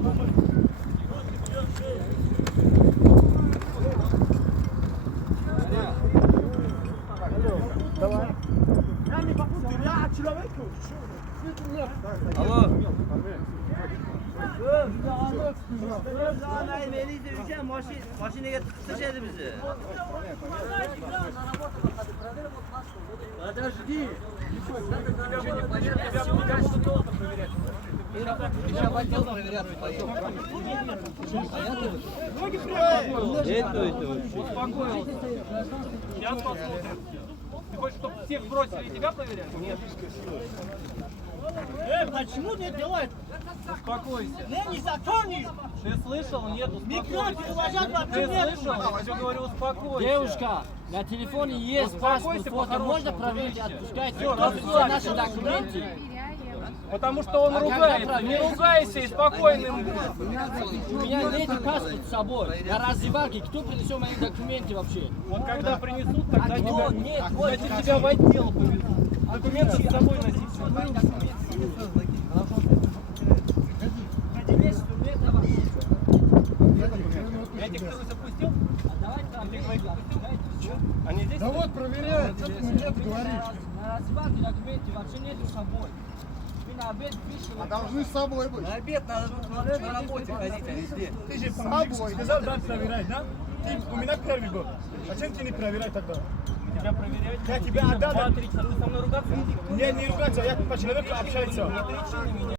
Алло. Машинаga tiqib bizi. Подожди. Успокоился. Сейчас посмотрим. Ты хочешь, чтобы всех бросили и тебя проверять? Нет. Почему не делают? Успокойся. Незаконный. Ты слышал? Нет, Микро успокойся. переложат вообще Ты нет. слышал? Я тебе говорю, успокойся. Девушка, на телефоне есть паспорт, фото, можно проверить, отпускайте. Кто все наши документы? Потому что он ругается. Не ругайся и спокойным будь. У меня нет паспорта с собой. На раздевалке кто принесет мои документы вообще? Вот когда принесут, тогда кто? Нет, вот, тебя в отдел повезут. Документы с собой носить. Я этих вторых отпустил? Они здесь? Да вот проверяют, что ты мне это говоришь? На раздевалке документы вообще нет с собой. Вы на обед вышли. А должны с собой быть. На обед надо на работе ходить, а везде. Ты же сказал, да, проверять, да? Ты у меня первый был. Зачем ты не проверяй тогда? Тебя проверять? Я тебя отдал. 2-3 часа. Ты со мной ругаться? Не ругаться, я по человеку общаюсь. Не кричи на меня.